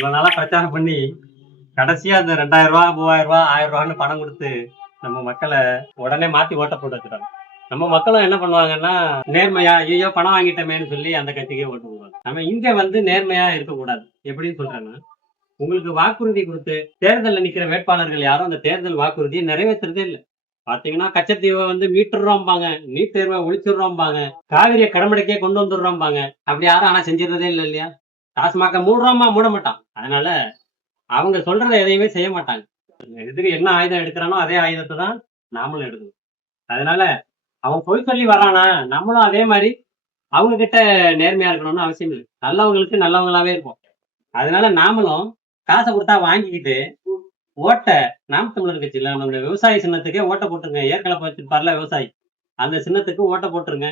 இவ்வளவு நாளா பிரச்சாரம் பண்ணி கடைசியா அந்த 2000 ரூபாய் 3000 ரூபாய் 1000 ரூபான்னு பணம் கொடுத்து நம்ம மக்களை உடனே மாத்தி ஓட்ட போட்டு வச்சுட்டாங்க. நம்ம மக்களும் என்ன பண்ணுவாங்கன்னா, நேர்மையா ஐயோ பணம் வாங்கிட்டோமேன்னு சொல்லி அந்த கட்சிக்கே ஓட்டு போடுவாங்க. நம்ம இங்க நேர்மையா இருக்கக்கூடாது. எப்படின்னு சொல்றேன்னா, உங்களுக்கு வாக்குறுதி கொடுத்து தேர்தலில் நிக்கிற வேட்பாளர்கள் யாரும் அந்த தேர்தல் வாக்குறுதியை நிறைவேற்றுறதே இல்லை. பாத்தீங்கன்னா கச்சத்தீவை மீட்டுறோம்பாங்க, நீட் தேர்வை ஒழிச்சிடுறோம்பாங்க, காவிரியை கடமடைக்கே கொண்டு வந்துடுறோம்பாங்க. அப்படி யாரும் ஆனா செஞ்சிடறதே இல்லை இல்லையா? டாஸ்மாக மூடுறோமா மூட மாட்டான். அதனால அவங்க சொல்றதை எதையுமே செய்ய மாட்டாங்க. எதுக்கு என்ன ஆயுதம் எடுக்கிறானோ அதே ஆயுதத்தை தான் நாமளும் எடுக்கணும். அதனால அவன் பொய் சொல்லி வரானா, நம்மளும் அதே மாதிரி அவங்க கிட்ட நேர்மையா இருக்கணும்னு அவசியம் இல்லை. நல்லவங்களுக்கு நல்லவங்களாவே இருப்போம். அதனால நாமளும் காசை கொடுத்தா வாங்கிக்கிட்டு ஓட்ட நாம் தமிழர் கட்சியில நம்மளுடைய விவசாய சின்னத்துக்கே ஓட்ட போட்டுருங்க. ஏற்கனவே வச்சிருப்பார்ல விவசாயி, அந்த சின்னத்துக்கு ஓட்ட போட்டுருங்க.